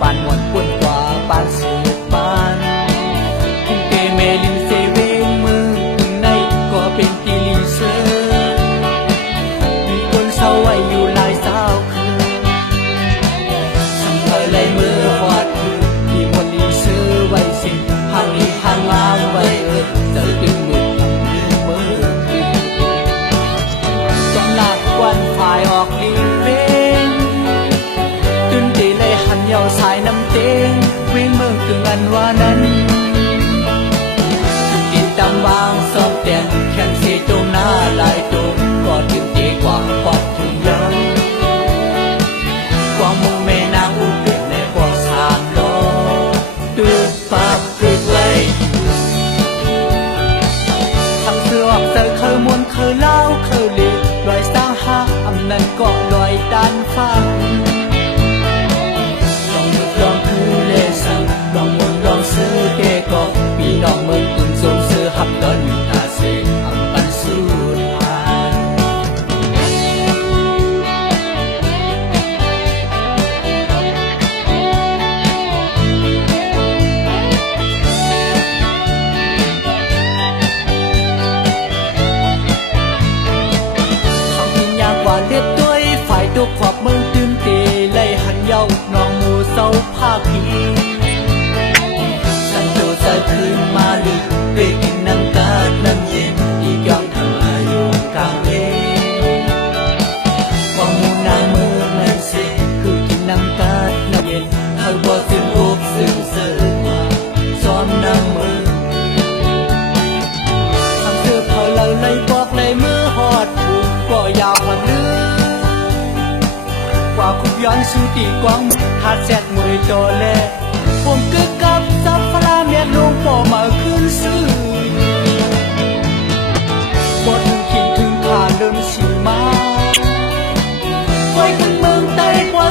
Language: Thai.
ปานมวนป่วนกว่าปานสืบปานทุ่งเกเมลินเซเวงมือถึงในก็เป็นตีลีเซอร์มีคนเศร้าไว้อยู่หลายสาวคืนสัมเพอเลยมือหอดคือที่มวนลีเซอร์ไว้สิหางอีหางงามไว้เจอดึงมือทำดึงมือจอมลากควันฝ่ายออกลีเวงตื่นตีเลยหันเยาสายน้ำเต็งวิ่งเมืองถึงอันว่านั้นกินตำบางสอบแดงแข่งเสียจมหน้าลายจมก็ถึงตีกว่าปอกถึงยังกว่ามุงแม่นางอุเบกในปอกสามโลตื่นปากตื่นไว้ทั้งเสือกเจอเคยมวนเคยเล่าเคยลีลอยสร้างหาอำนั้นก็ลอยดันฟังลองคือเลสังลองมนลองซื้อเกก็ปีน้องเมืองตุนสมซื้อหับตอนอยู่ตาเสอำปันสูดหานทำกินยากกว่าเล็ดด้วยฝ่ายตัวขอบเมืองตื่นตีไล่หันเย้าน้องหมูเศร้าภาคีฉันโจใจคืนมาลึกด้วยกินน้ำกาดน้ำเย็นอีกอย่างทำอายุกลางเองว่าหมูนางเมืองนั้นเสคือกินน้ำกาดน้ำเย็นเธอบอกถึงอกซึ้งเสือว่าซ้อนนางเมืองทำเสื้อผ้าเลยบอกเลยเมื่อหอดถูกก็ยาวหันลือกว่าคุบย้อนสู่ตีกวางหาดแซดมวยโตเล่ผมกึกกับซับฟลาเมียลงปอมาขึ้นซื้อบทคิดถึงข้าเริ่มชิมาไว้ขึ้นเมืองใต้กว่า